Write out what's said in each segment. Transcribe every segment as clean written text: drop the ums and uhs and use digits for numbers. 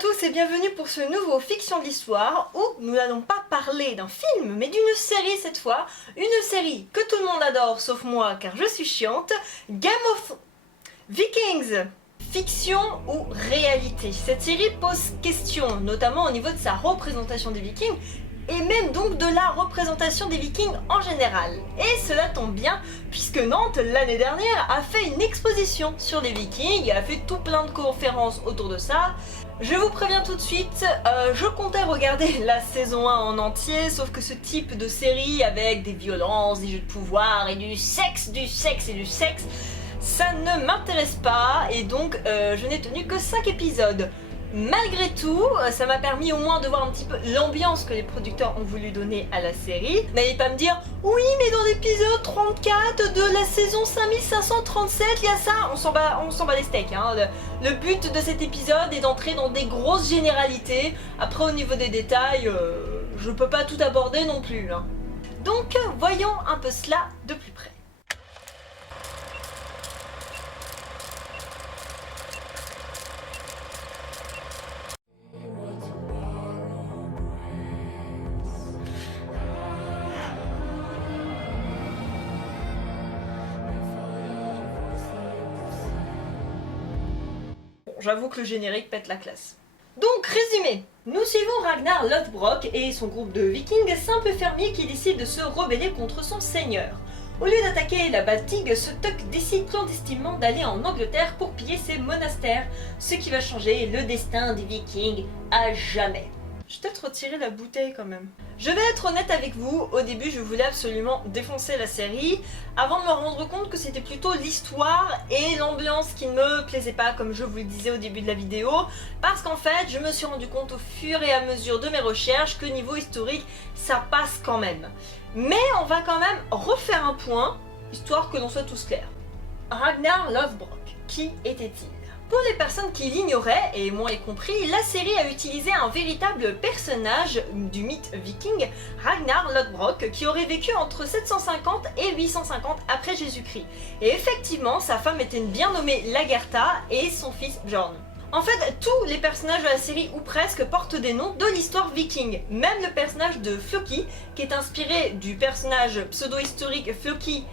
tous et bienvenue pour ce nouveau Fiction de l'Histoire où nous n'allons pas parler d'un film mais d'une série cette fois. Une série que tout le monde adore sauf moi car je suis chiante. Game of Vikings. Fiction ou réalité? Cette série pose question, notamment au niveau de sa représentation des Vikings et même donc de la représentation des Vikings en général. Et cela tombe bien puisque Nantes l'année dernière a fait une exposition sur les Vikings et a fait tout plein de conférences autour de ça. Je vous préviens tout de suite, je comptais regarder la saison 1 en entier, sauf que ce type de série avec des violences, des jeux de pouvoir et du sexe, ça ne m'intéresse pas et donc je n'ai tenu que 5 épisodes. Malgré tout, ça m'a permis au moins de voir un petit peu l'ambiance que les producteurs ont voulu donner à la série. N'allez pas me dire « Oui, mais dans l'épisode 34 de la saison 5537, il y a ça !» On s'en bat les steaks. Hein. Le but de cet épisode est d'entrer dans des grosses généralités. Après, au niveau des détails, je peux pas tout aborder non plus. Hein. Donc, voyons un peu cela de plus près. J'avoue que le générique pète la classe. Donc, résumé. Nous suivons Ragnar Lothbrok et son groupe de vikings, simples fermiers qui décident de se rebeller contre son seigneur. Au lieu d'attaquer la Baltique, ce Tuck décide clandestinement d'aller en Angleterre pour piller ses monastères, ce qui va changer le destin des vikings à jamais. Je vais peut-être retirer la bouteille quand même. Je vais être honnête avec vous, au début je voulais absolument défoncer la série, avant de me rendre compte que c'était plutôt l'histoire et l'ambiance qui ne me plaisaient pas, comme je vous le disais au début de la vidéo, parce qu'en fait je me suis rendu compte au fur et à mesure de mes recherches que niveau historique, ça passe quand même. Mais on va quand même refaire un point, histoire que l'on soit tous clairs. Ragnar Lothbrok, qui était-il ? Pour les personnes qui l'ignoraient, et moi y compris, la série a utilisé un véritable personnage du mythe viking, Ragnar Lothbrok, qui aurait vécu entre 750 et 850 après Jésus-Christ. Et effectivement, sa femme était une bien nommée Lagertha et son fils Bjorn. En fait, tous les personnages de la série, ou presque, portent des noms de l'histoire viking. Même le personnage de Floki, qui est inspiré du personnage pseudo-historique Floki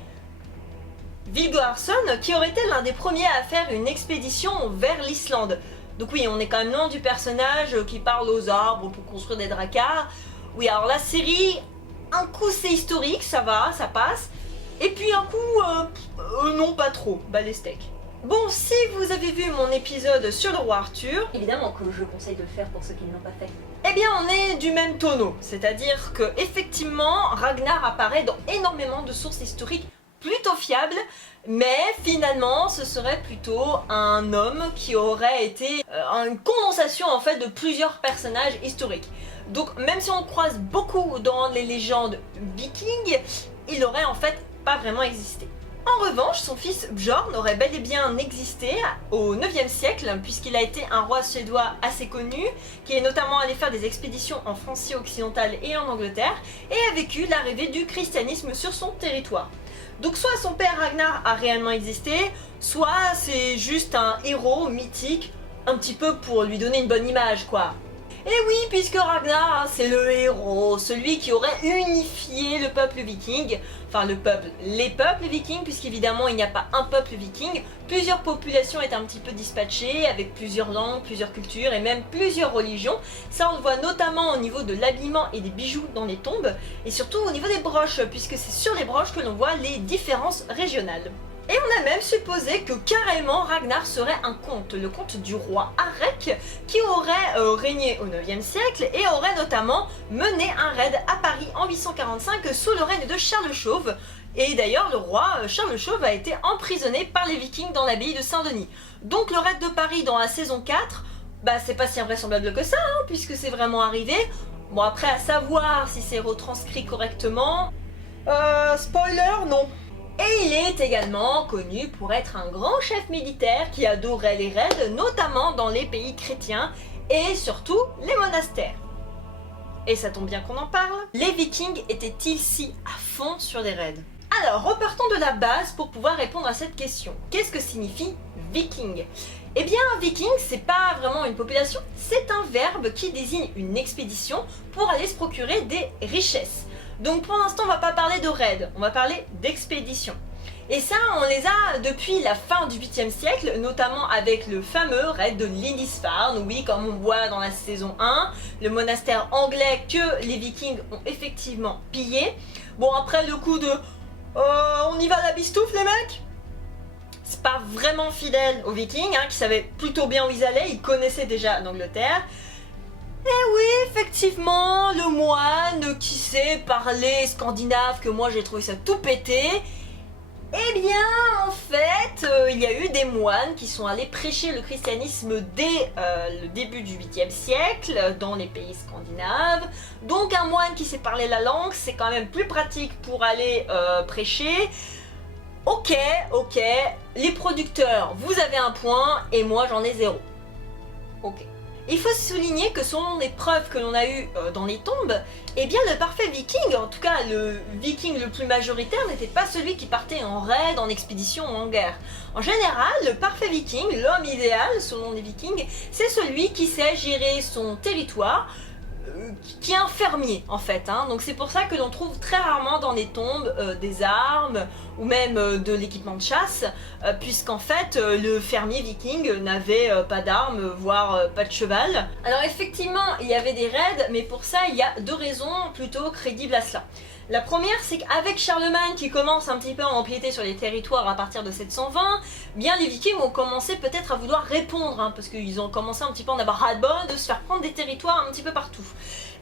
Vilgoarson, qui aurait été l'un des premiers à faire une expédition vers l'Islande. Donc oui, on est quand même loin du personnage qui parle aux arbres pour construire des dracars. Oui, alors la série, un coup c'est historique, ça va, ça passe. Et puis un coup, non pas trop, bah les steaks. Bon, si vous avez vu mon épisode sur le roi Arthur, évidemment que je conseille de le faire pour ceux qui ne l'ont pas fait, eh bien on est du même tonneau. C'est-à-dire que effectivement, Ragnar apparaît dans énormément de sources historiques plutôt fiable, mais finalement ce serait plutôt un homme qui aurait été une condensation en fait de plusieurs personnages historiques. Donc même si on le croise beaucoup dans les légendes vikings, il aurait en fait pas vraiment existé. En revanche, son fils Bjorn aurait bel et bien existé au 9e siècle, puisqu'il a été un roi suédois assez connu, qui est notamment allé faire des expéditions en Francie occidentale et en Angleterre, et a vécu l'arrivée du christianisme sur son territoire. Donc soit son père Ragnar a réellement existé, soit c'est juste un héros mythique, un petit peu pour lui donner une bonne image quoi. Et oui, puisque Ragnar, c'est le héros, celui qui aurait unifié le peuple viking, enfin les peuples vikings, puisqu'évidemment il n'y a pas un peuple viking, plusieurs populations étaient un petit peu dispatchées, avec plusieurs langues, plusieurs cultures et même plusieurs religions. Ça on le voit notamment au niveau de l'habillement et des bijoux dans les tombes, et surtout au niveau des broches, puisque c'est sur les broches que l'on voit les différences régionales. Et on a même supposé que carrément Ragnar serait un conte, le conte du roi Arek, qui aurait régné au 9e siècle et aurait notamment mené un raid à Paris en 845 sous le règne de Charles le Chauve. Et d'ailleurs le roi Charles le Chauve a été emprisonné par les Vikings dans l'abbaye de Saint-Denis. Donc le raid de Paris dans la saison 4, bah c'est pas si invraisemblable que ça, hein, puisque c'est vraiment arrivé. Bon après à savoir si c'est retranscrit correctement... spoiler, non. Et il est également connu pour être un grand chef militaire qui adorait les raids, notamment dans les pays chrétiens et surtout les monastères. Et ça tombe bien qu'on en parle. Les Vikings étaient-ils si à fond sur les raids? Alors, repartons de la base pour pouvoir répondre à cette question. Qu'est-ce que signifie Viking? Eh bien, un viking, c'est pas vraiment une population, c'est un verbe qui désigne une expédition pour aller se procurer des richesses. Donc pour l'instant, on va pas parler de raid, on va parler d'expédition. Et ça, on les a depuis la fin du 8e siècle, notamment avec le fameux raid de Lindisfarne, oui, comme on voit dans la saison 1, le monastère anglais que les vikings ont effectivement pillé. Bon, après le coup de on y va à la bistouffe les mecs, c'est pas vraiment fidèle aux vikings, qui savaient plutôt bien où ils allaient, ils connaissaient déjà l'Angleterre. Et oui, effectivement, le moine qui sait parler scandinave, que moi j'ai trouvé ça tout pété, eh bien, en fait, il y a eu des moines qui sont allés prêcher le christianisme dès le début du 8e siècle dans les pays scandinaves. Donc un moine qui sait parler la langue, c'est quand même plus pratique pour aller prêcher. Ok, les producteurs, vous avez un point et moi j'en ai 0. Ok. Il faut souligner que selon les preuves que l'on a eues dans les tombes, eh bien le parfait viking, en tout cas le viking le plus majoritaire, n'était pas celui qui partait en raid, en expédition ou en guerre. En général, le parfait viking, l'homme idéal selon les vikings, c'est celui qui sait gérer son territoire, qui est un fermier en fait, donc c'est pour ça que l'on trouve très rarement dans les tombes des armes ou même de l'équipement de chasse, puisqu'en fait le fermier viking n'avait pas d'armes, voire pas de cheval. Alors effectivement il y avait des raids, mais pour ça il y a 2 raisons plutôt crédibles à cela. La première, c'est qu'avec Charlemagne qui commence un petit peu à empiéter sur les territoires à partir de 720, bien les Vikings ont commencé peut-être à vouloir répondre, parce qu'ils ont commencé un petit peu à en avoir ras-le-bol de se faire prendre des territoires un petit peu partout.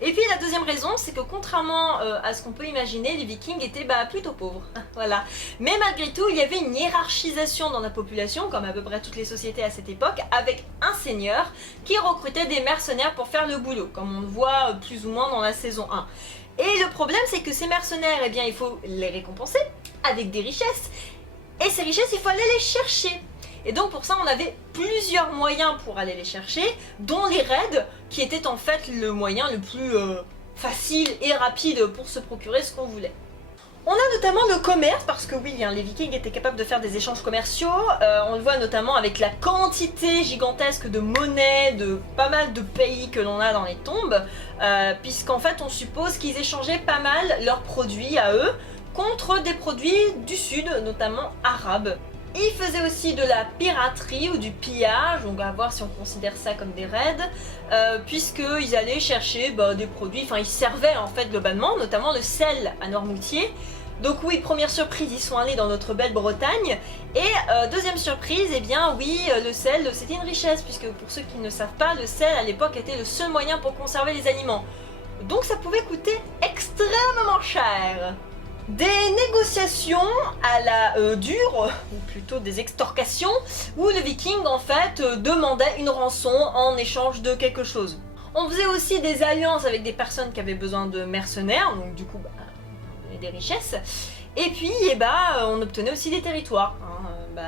Et puis la deuxième raison, c'est que contrairement à ce qu'on peut imaginer, les Vikings étaient plutôt pauvres. Voilà. Mais malgré tout, il y avait une hiérarchisation dans la population, comme à peu près toutes les sociétés à cette époque, avec un seigneur qui recrutait des mercenaires pour faire le boulot, comme on le voit plus ou moins dans la saison 1. Et le problème, c'est que ces mercenaires, eh bien, il faut les récompenser avec des richesses. Et ces richesses, il faut aller les chercher. Et donc pour ça, on avait plusieurs moyens pour aller les chercher, dont les raids, qui étaient en fait le moyen le plus facile et rapide pour se procurer ce qu'on voulait. On a notamment le commerce, parce que oui, les Vikings étaient capables de faire des échanges commerciaux. On le voit notamment avec la quantité gigantesque de monnaie de pas mal de pays que l'on a dans les tombes, puisqu'en fait on suppose qu'ils échangeaient pas mal leurs produits à eux contre des produits du sud, notamment arabes. Ils faisaient aussi de la piraterie ou du pillage, donc à voir si on considère ça comme des raids, puisqu'ils allaient chercher des produits, enfin ils servaient en fait globalement, notamment le sel à Noirmoutier. Donc oui, première surprise, ils sont allés dans notre belle Bretagne. Et deuxième surprise, eh bien oui, le sel c'était une richesse, puisque pour ceux qui ne savent pas, le sel à l'époque était le seul moyen pour conserver les aliments. Donc ça pouvait coûter extrêmement cher. Des négociations à la dure, ou plutôt des extorcations, où le viking en fait demandait une rançon en échange de quelque chose. On faisait aussi des alliances avec des personnes qui avaient besoin de mercenaires, donc du coup des richesses. Et puis on obtenait aussi des territoires.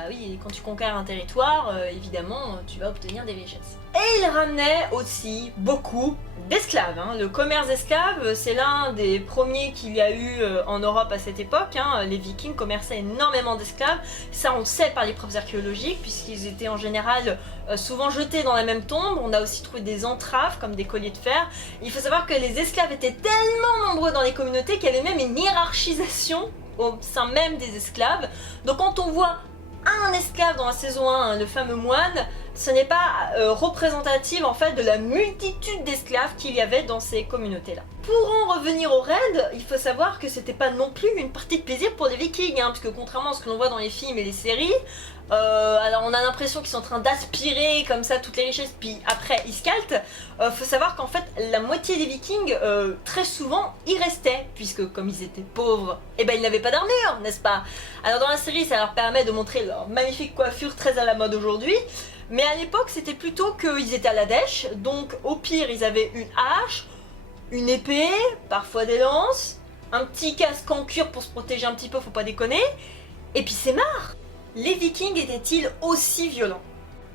Oui, quand tu conquiers un territoire, évidemment tu vas obtenir des richesses. Et il ramenait aussi beaucoup d'esclaves. Le commerce d'esclaves, c'est l'un des premiers qu'il y a eu en Europe à cette époque. Les Vikings commerçaient énormément d'esclaves. Ça, on le sait par les preuves archéologiques, puisqu'ils étaient en général souvent jetés dans la même tombe. On a aussi trouvé des entraves, comme des colliers de fer. Il faut savoir que les esclaves étaient tellement nombreux dans les communautés qu'il y avait même une hiérarchisation au sein même des esclaves. Donc quand on voit un esclave dans la saison 1, le fameux moine, ce n'est pas représentatif en fait de la multitude d'esclaves qu'il y avait dans ces communautés-là. Pour en revenir au raid, il faut savoir que c'était pas non plus une partie de plaisir pour les Vikings, parce que contrairement à ce que l'on voit dans les films et les séries, alors on a l'impression qu'ils sont en train d'aspirer comme ça toutes les richesses, puis après ils scaltent. Faut savoir qu'en fait la moitié des Vikings, très souvent, y restaient, puisque comme ils étaient pauvres, ils n'avaient pas d'armure, n'est-ce pas? Alors dans la série, ça leur permet de montrer leur magnifique coiffure très à la mode aujourd'hui. Mais à l'époque, c'était plutôt qu'ils étaient à la dèche, donc au pire, ils avaient une hache, une épée, parfois des lances, un petit casque en cuir pour se protéger un petit peu, faut pas déconner, et puis c'est marre. Les Vikings étaient-ils aussi violents?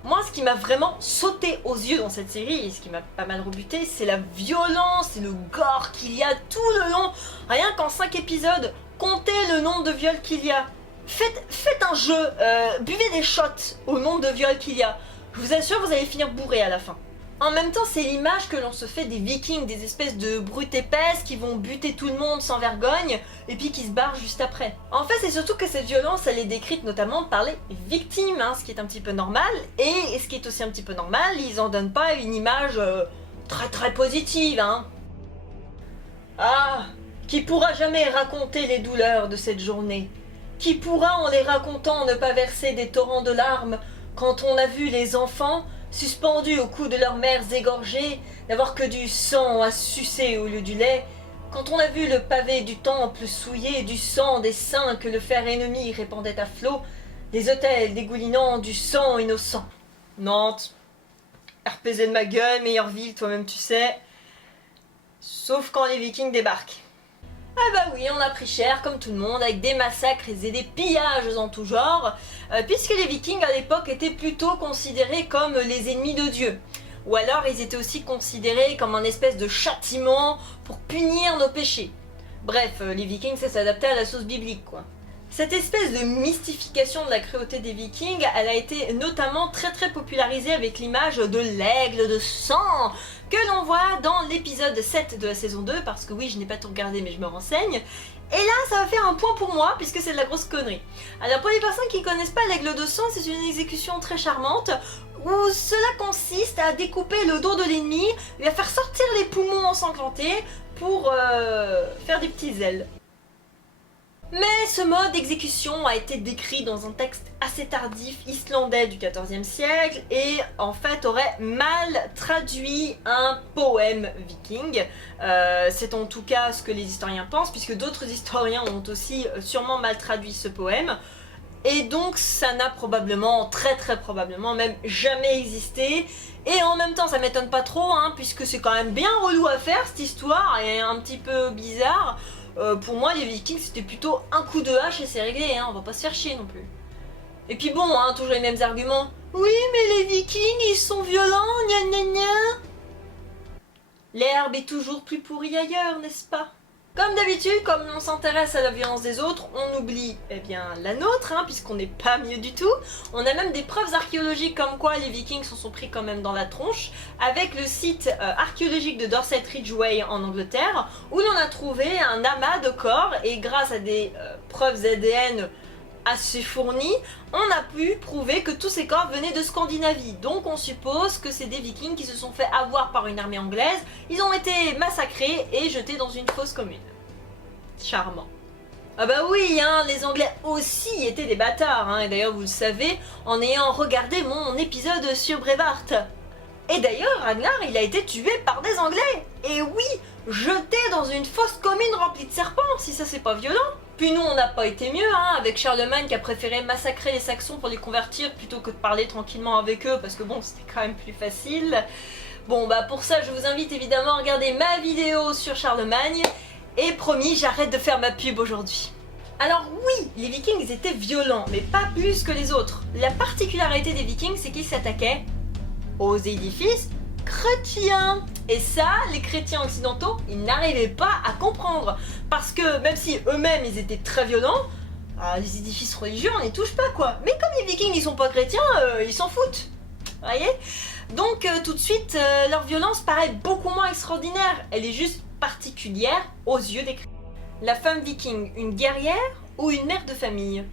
Moi, ce qui m'a vraiment sauté aux yeux dans cette série, et ce qui m'a pas mal rebuté, c'est la violence et le gore qu'il y a tout le long. Rien qu'en 5 épisodes, comptez le nombre de viols qu'il y a. Faites un jeu, buvez des shots au nombre de viols qu'il y a. Je vous assure, vous allez finir bourré à la fin. En même temps, c'est l'image que l'on se fait des vikings, des espèces de brutes épaisses qui vont buter tout le monde sans vergogne et puis qui se barrent juste après. En fait, c'est surtout que cette violence, elle est décrite notamment par les victimes, hein, ce qui est un petit peu normal, et ce qui est aussi un petit peu normal, ils en donnent pas une image très très positive, hein. Ah, qui pourra jamais raconter les douleurs de cette journée? Qui pourra, en les racontant, ne pas verser des torrents de larmes quand on a vu les enfants suspendus au cou de leurs mères égorgées, n'avoir que du sang à sucer au lieu du lait, quand on a vu le pavé du temple souillé du sang des saints que le fer ennemi répandait à flots, des autels dégoulinant du sang innocent. Nantes, RPZ de ma gueule, meilleure ville, toi-même tu sais. Sauf quand les vikings débarquent. Ah bah oui, on a pris cher comme tout le monde avec des massacres et des pillages en tout genre, puisque les vikings à l'époque étaient plutôt considérés comme les ennemis de Dieu. Ou alors ils étaient aussi considérés comme un espèce de châtiment pour punir nos péchés. Bref, les vikings ça s'adaptait à la sauce biblique quoi. Cette espèce de mystification de la cruauté des vikings, elle a été notamment très popularisée avec l'image de l'aigle de sang que l'on voit dans l'épisode 7 de la saison 2, parce que oui, je n'ai pas tout regardé mais je me renseigne. Et là, ça va faire un point pour moi, puisque c'est de la grosse connerie. Alors pour les personnes qui ne connaissent pas l'aigle de sang, c'est une exécution très charmante, où cela consiste à découper le dos de l'ennemi, et à faire sortir les poumons ensanglantés pour faire des petits ailes. Mais ce mode d'exécution a été décrit dans un texte assez tardif islandais du XIVe siècle et en fait aurait mal traduit un poème viking. C'est en tout cas ce que les historiens pensent, puisque d'autres historiens ont aussi sûrement mal traduit ce poème. Et donc ça n'a probablement, très probablement même jamais existé. Et en même temps ça m'étonne pas trop, hein, puisque c'est quand même bien relou à faire cette histoire et un petit peu bizarre. Pour moi les vikings c'était plutôt un coup de hache et c'est réglé, hein, on va pas se faire chier non plus. Et puis bon, hein, toujours les mêmes arguments. Oui mais les vikings ils sont violents, gna gna gna. L'herbe est toujours plus pourrie ailleurs, n'est-ce pas? Comme d'habitude, comme on s'intéresse à la violence des autres, on oublie eh bien la nôtre, hein, puisqu'on n'est pas mieux du tout. On a même des preuves archéologiques comme quoi les vikings s'en sont pris quand même dans la tronche, avec le site archéologique de Dorset Ridgeway en Angleterre, où l'on a trouvé un amas de corps, et grâce à des preuves ADN assez fournies, on a pu prouver que tous ces corps venaient de Scandinavie. Donc on suppose que c'est des vikings qui se sont fait avoir par une armée anglaise, ils ont été massacrés et jetés dans une fosse commune. Charmant. Ah bah oui, hein, les Anglais aussi étaient des bâtards, hein, et d'ailleurs vous le savez en ayant regardé mon épisode sur Brevard. Et d'ailleurs Ragnar il a été tué par des Anglais. Et oui, jeté dans une fosse commune remplie de serpents, si ça c'est pas violent. Puis nous on n'a pas été mieux, hein, avec Charlemagne qui a préféré massacrer les Saxons pour les convertir plutôt que de parler tranquillement avec eux, parce que bon c'était quand même plus facile. Bon bah pour ça je vous invite évidemment à regarder ma vidéo sur Charlemagne, et promis j'arrête de faire ma pub aujourd'hui. Alors oui, les Vikings ils étaient violents, mais pas plus que les autres. La particularité des Vikings c'est qu'ils s'attaquaient aux édifices chrétiens. Et ça, les chrétiens occidentaux, ils n'arrivaient pas à comprendre. Parce que même si eux-mêmes ils étaient très violents, les édifices religieux on n'y touche pas quoi. Mais comme les vikings ils sont pas chrétiens, ils s'en foutent. Vous voyez? Donc tout de suite, leur violence paraît beaucoup moins extraordinaire. Elle est juste particulière aux yeux des chrétiens. La femme viking, une guerrière ou une mère de famille?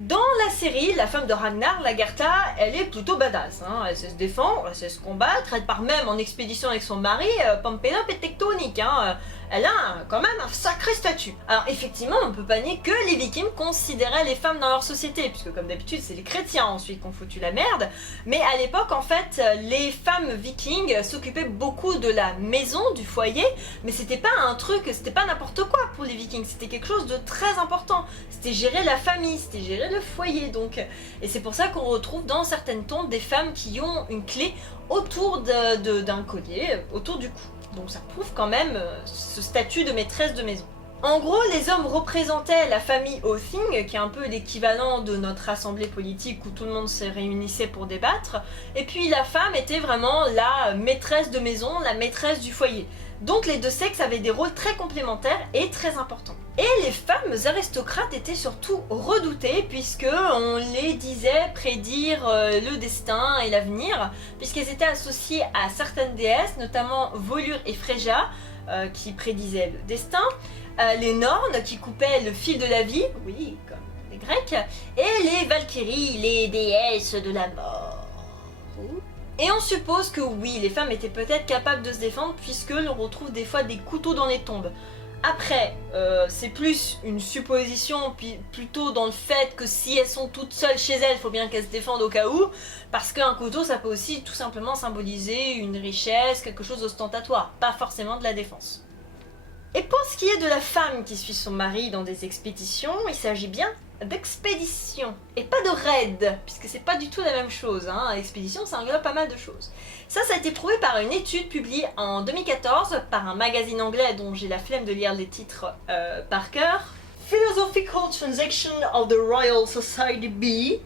Dans la série, la femme de Ragnar, Lagertha, elle est plutôt badass, hein. Elle sait se défendre, elle sait se combattre, elle part même en expédition avec son mari, Pampelope et tectonique, hein. Elle a quand même un sacré statut. Alors effectivement, on peut pas nier que les vikings considéraient les femmes dans leur société, puisque comme d'habitude c'est les chrétiens ensuite qui ont foutu la merde, mais à l'époque en fait, les femmes vikings s'occupaient beaucoup de la maison, du foyer, mais c'était pas un truc, c'était pas n'importe quoi pour les vikings, c'était quelque chose de très important, c'était gérer la famille, c'était gérer le foyer donc, et c'est pour ça qu'on retrouve dans certaines tombes des femmes qui ont une clé autour d'un collier, autour du cou. Donc ça prouve quand même ce statut de maîtresse de maison. En gros, les hommes représentaient la famille Othing, qui est un peu l'équivalent de notre assemblée politique où tout le monde se réunissait pour débattre, et puis la femme était vraiment la maîtresse de maison, la maîtresse du foyer. Donc les deux sexes avaient des rôles très complémentaires et très importants. Et les femmes aristocrates étaient surtout redoutées puisque on les disait prédire le destin et l'avenir, puisqu'elles étaient associées à certaines déesses, notamment Volure et Fréja, qui prédisaient le destin, les Nornes qui coupaient le fil de la vie, oui, comme les Grecs, et les Valkyries, les déesses de la mort. Et on suppose que oui, les femmes étaient peut-être capables de se défendre puisque l'on retrouve des fois des couteaux dans les tombes. Après, c'est plus une supposition, puis plutôt dans le fait que si elles sont toutes seules chez elles, il faut bien qu'elles se défendent au cas où, parce qu'un couteau, ça peut aussi tout simplement symboliser une richesse, quelque chose d'ostentatoire, pas forcément de la défense. Et pour ce qui est de la femme qui suit son mari dans des expéditions, il s'agit bien d'expédition, et pas de raid, puisque c'est pas du tout la même chose, hein. Expédition, ça englobe pas mal de choses. Ça a été prouvé par une étude publiée en 2014 par un magazine anglais dont j'ai la flemme de lire les titres par cœur. Philosophical Transaction of the Royal Society B,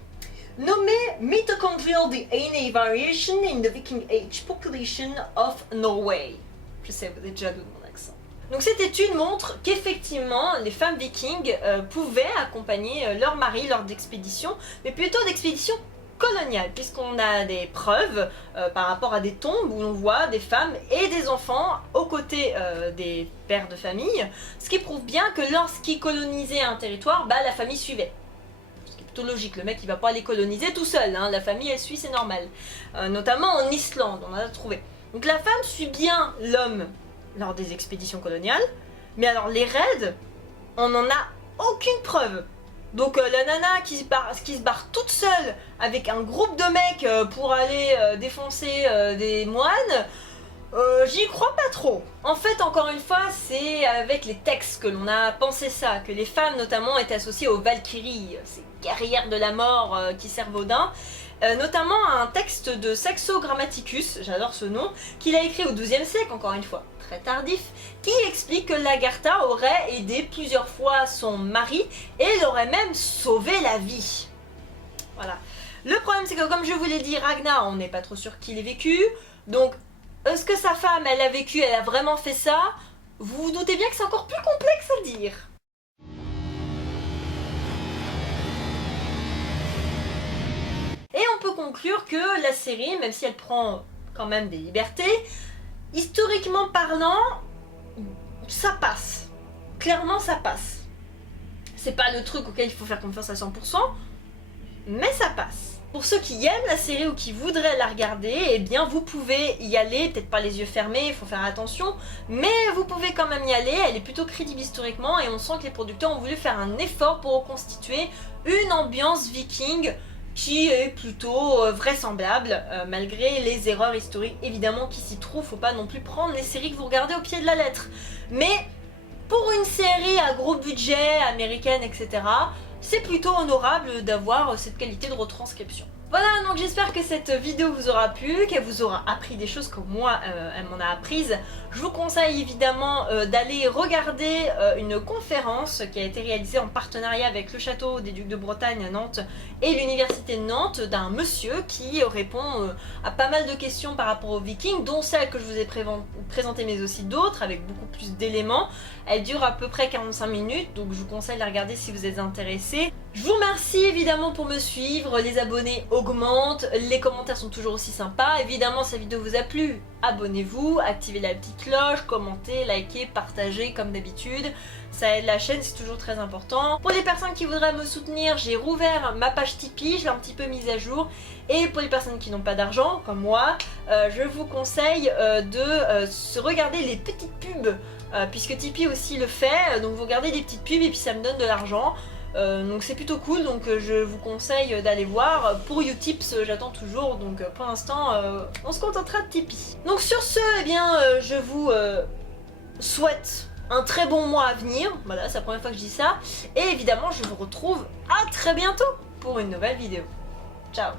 nommé Mitochondrial DNA Variation in the Viking Age Population of Norway. Je sais, vous êtes jaloux de mon accent. Donc cette étude montre qu'effectivement les femmes vikings pouvaient accompagner leur mari lors d'expéditions, mais plutôt d'expéditions coloniales, puisqu'on a des preuves par rapport à des tombes où l'on voit des femmes et des enfants aux côtés des pères de famille, ce qui prouve bien que lorsqu'ils colonisaient un territoire, la famille suivait. Ce qui est plutôt logique, le mec il va pas aller coloniser tout seul, hein. La famille elle suit, c'est normal. Notamment en Islande, on en a trouvé. Donc la femme suit bien l'homme lors des expéditions coloniales, mais alors les raids, on n'en a aucune preuve. Donc la nana qui se barre toute seule avec un groupe de mecs pour aller défoncer des moines, j'y crois pas trop. En fait, encore une fois, c'est avec les textes que l'on a pensé ça, que les femmes notamment étaient associées aux Valkyries, ces guerrières de la mort qui servent Odin. Notamment un texte de Saxo Grammaticus, j'adore ce nom, qu'il a écrit au XIIe siècle, encore une fois, très tardif, qui explique que Lagertha aurait aidé plusieurs fois son mari et l'aurait même sauvé la vie. Voilà. Le problème c'est que comme je vous l'ai dit, Ragnar, on n'est pas trop sûr qu'il ait vécu, donc est-ce que sa femme, elle a vécu, elle a vraiment fait ça? Vous vous doutez bien que c'est encore plus complexe à dire. Et on peut conclure que la série, même si elle prend quand même des libertés, historiquement parlant, ça passe. Clairement, ça passe. C'est pas le truc auquel il faut faire confiance à 100%, mais ça passe. Pour ceux qui aiment la série ou qui voudraient la regarder, eh bien vous pouvez y aller, peut-être pas les yeux fermés, il faut faire attention, mais vous pouvez quand même y aller, elle est plutôt crédible historiquement et on sent que les producteurs ont voulu faire un effort pour reconstituer une ambiance viking qui est plutôt vraisemblable, malgré les erreurs historiques évidemment qui s'y trouvent. Faut pas non plus prendre les séries que vous regardez au pied de la lettre. Mais pour une série à gros budget, américaine, etc., c'est plutôt honorable d'avoir cette qualité de retranscription. Voilà, donc j'espère que cette vidéo vous aura plu, qu'elle vous aura appris des choses comme moi, elle m'en a apprises. Je vous conseille évidemment d'aller regarder une conférence qui a été réalisée en partenariat avec le château des Ducs de Bretagne à Nantes et l'université de Nantes d'un monsieur qui répond à pas mal de questions par rapport aux Vikings, dont celle que je vous ai présentée mais aussi d'autres avec beaucoup plus d'éléments. Elle dure à peu près 45 minutes, donc je vous conseille de la regarder si vous êtes intéressé. Je vous remercie évidemment pour me suivre, les abonnés augmentent, les commentaires sont toujours aussi sympas. Évidemment, si la vidéo vous a plu, abonnez-vous, activez la petite cloche, commentez, likez, partagez comme d'habitude. Ça aide la chaîne, c'est toujours très important. Pour les personnes qui voudraient me soutenir, j'ai rouvert ma page Tipeee, je l'ai un petit peu mise à jour. Et pour les personnes qui n'ont pas d'argent, comme moi, je vous conseille de regarder les petites pubs, puisque Tipeee aussi le fait. Donc vous regardez des petites pubs et puis ça me donne de l'argent. Donc c'est plutôt cool, donc je vous conseille d'aller voir. Pour Utips j'attends toujours, donc pour l'instant on se contentera de Tipeee. Donc sur ce, eh bien je vous souhaite un très bon mois à venir, voilà c'est la première fois que je dis ça, et évidemment je vous retrouve à très bientôt pour une nouvelle vidéo. Ciao.